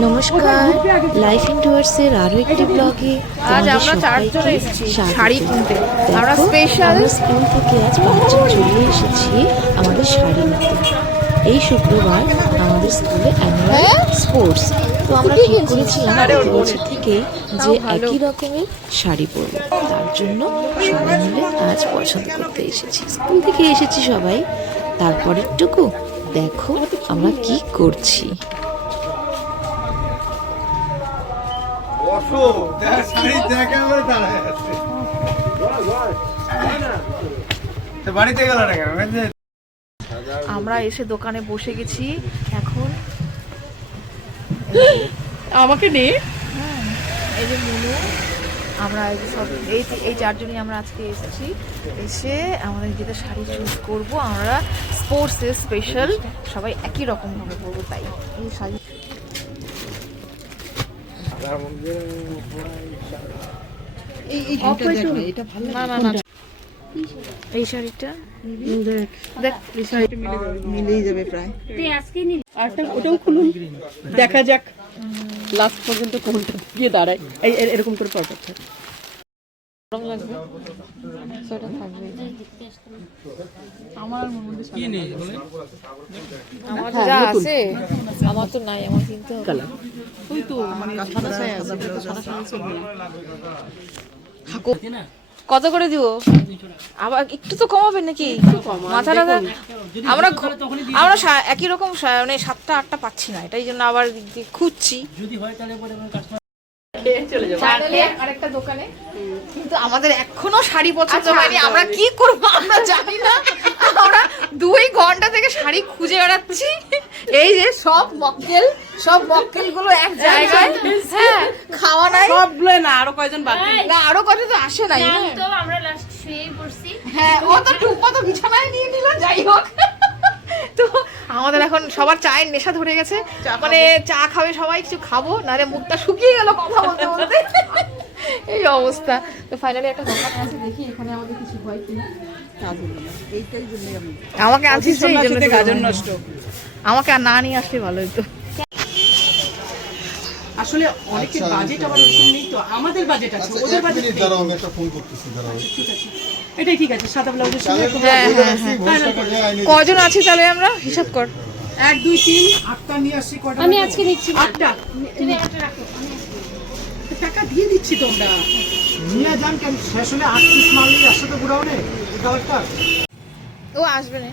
নমস্কার। Life in টুয়ার্সের আরও একটি ব্লগে আজ আমরা চারজন এসেছি শাড়ি কিনতে। আমরা স্পেশাল স্কুল থেকে আজ পাঁচজন চলে এসেছি আমাদের শাড়ি নিতে। এই শুক্রবার আমাদের স্কুলে অ্যানুয়াল স্পোর্টস তো আমরা ঠিক করেছিলাম বছর থেকে যে একই রকমের শাড়ি পরবো। তার জন্য সবাই মিলে আজ পছন্দ করতে এসেছি। স্কুল থেকে এসেছি সবাই। তারপরের টুকু দেখো আমরা কি করছি। দেখ শাড়ি দেখে আমরা দাঁড়ায় আছে বাড়িতে গেল না কেন? আমরা এসে দোকানে বসে গেছি এখন আমাকে নে এই যে মেনু আমরা এই সব এই এই চারজনই আমরা আজকে এসেছি। এসে আমাদের যেটা শাড়ি চুজ করব। আমরা স্পোর্টসে স্পেশাল সবাই একই রকম ভাবে পরবো তাই। এই শাড়ি এই শাড়িটা? দেখ এই শাড়িটা মিলেই যাবে প্রায়। আরটা ওটাও খুলুন। দেখা যাক। লাস্ট পর্যন্ত কোনটা? গিয়ে দাঁড়ায়। এই এরকম করে পর থাক। গরম লাগবে? সেটা থাকবে। আমার আমার তো যা আছে আমার তো নাই আমার কিনতে হবে। কালার। থাকো। কত করে দিব? আবার একটু তো কমাবে নাকি? মাথা টাথা আমরা আমরা একই রকম মানে সাতটা আটটা পাচ্ছি না এটাই জন্য আবার আরেকটা দোকানে। কিন্তু আমাদের এখনও শাড়ি পছন্দ হয়নি আমরা কি করব? আমরা জানি না। আমরা দুই ঘণ্টা থেকে শাড়ি খুঁজে বেড়াচ্ছি। এই যে সব মক্কেল সব মক্কেলগুলো এক জায়গায়। হ্যাঁ খাওয়া নাই। সবগুলো না আরও কয়জন বাকি? না আরও কত তো আসে নাই। হ্যাঁ। তো আমরা লাস্ট শুয়েই পড়ছি। হ্যাঁ ও তো টুম্পা তো বিছানায় নিয়ে নিল যাই হোক। আমাদের এখন সবার চায়ের নেশা ধরে গেছে। মানে চা খাবে সবাই কিছু খাব নারে মুখটা শুকিয়ে গেল কথা বলতে বলতে। এই অবস্থা। তো ফাইনালি একটা দোকান আছে দেখি এখানে আমাদের কিছু হয় কিনা এইটাই জন্য আমাকে আনছিস এই জন্য গাজন নষ্ট আমাকে আর না নিয়ে আসলে ভালো হতো আসলে অনেকের বাজেট আবার ওরকম নেই তো আমাদের বাজেট আছে ওদের বাজেট নেই। দাঁড়াও আমি একটা ফোন করতেছি দাঁড়াও। ঠিক আছে। এটাই ঠিক আছে সাদা ব্লাউজের সঙ্গে হ্যাঁ হ্যাঁ হ্যাঁ কজন আছি তাহলে আমরা? হিসাব কর। এক দুই তিন আটটা নিয়ে আসছি কটা আমি আজকে নিচ্ছি আটটা। তুমি একটা রাখো টাকা দিয়ে দিচ্ছি তোমরা। নিয়ে যান কেন? শেষ হলে আট পিস মারলেই একসাথে ঘুরাওনে কালারটা ও আসবে না।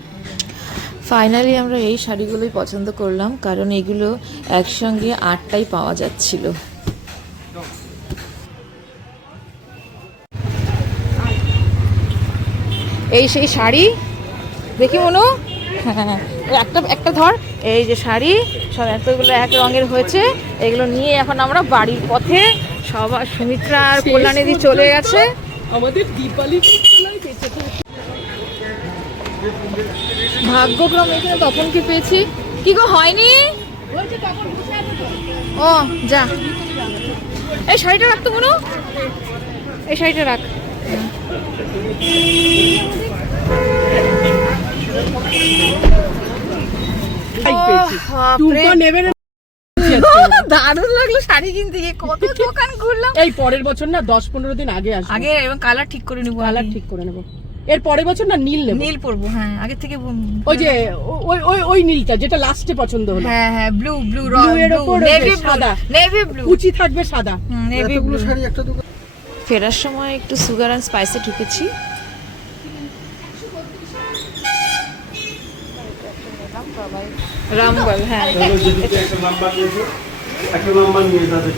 ফাইনালি আমরা এই শাড়িগুলোই পছন্দ করলাম কারণ এগুলো একসঙ্গে আটটাই পাওয়া যাচ্ছিল। এই সেই শাড়ি দেখি মনু। একটা একটা ধর এই যে শাড়ি সব এতগুলো এক রঙের হয়েছে এগুলো নিয়ে এখন আমরা বাড়ির পথে সবার সুমিত্রা আর কল্যাণীদি চলে গেছে। আমাদের দীপালি ভাগ্যক্রমে এখানে তপনকে পেয়েছি। কি গো হয়নি? ও যা। এই শাড়িটা রাখ তো মনু। এই শাড়িটা রাখ। দারুণ লাগল শাড়ি কিনতে গিয়ে। কত দোকান ঘুরলাম। এই পরের বছর না দশ পনেরো দিন আগে আসবে। আগে এবং কালার ঠিক করে নিবো কালার ঠিক করে নেব। এর পরের বছর না নীল নেব। নীল পরবো হ্যাঁ আগে থেকে ওই যে ওই ওই ওই নীলটা যেটা লাস্টে পছন্দ হলো। হ্যাঁ হ্যাঁ ব্লু ব্লু ওই যে নেভি ব্লু সাদা। নেভি ব্লু কুচি থাকবে সাদা। নেভি ব্লু শাড়ি একটা দোকান ফেরার সময় একটু সুগার অ্যান্ড স্পাইসে ঢুকেছি। রামবল হ্যাঁ। যেদিকে একটা নাম্বার নিয়েছে একটা নাম্বার নিয়ে যাবে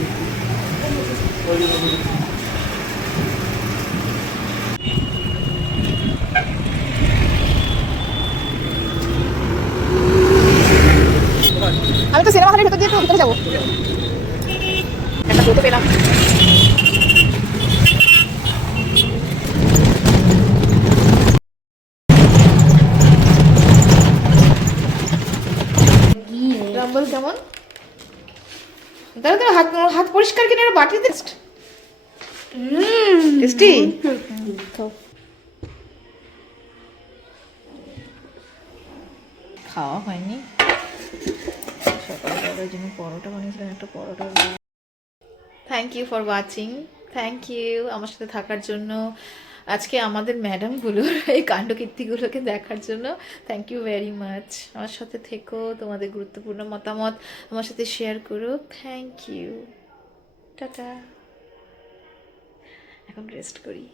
আমি তো সিনেমা হলের ভেতর দিয়ে তো ভিতরে যাব। একটা পেলাম। রামবল কেমন? দাঁড়া হাত হাত পরিষ্কার কিনে? একটা বাটি টেস্ট টেস্টি খাওয়া হয়নি। সকালবেলার জন্য পরোটা বানিয়েছিলাম একটা paratha. Thank you for watching thank you আমার সাথে থাকার জন্য। আজকে আমাদের ম্যাডামগুলোর এই কাণ্ডকীর্তিগুলোকে দেখার জন্য থ্যাংক ইউ ভেরি মাচ আমার সাথে থেকো, তোমাদের গুরুত্বপূর্ণ মতামত আমার সাথে শেয়ার করো থ্যাংক ইউ টাটা। এখন রেস্ট করি।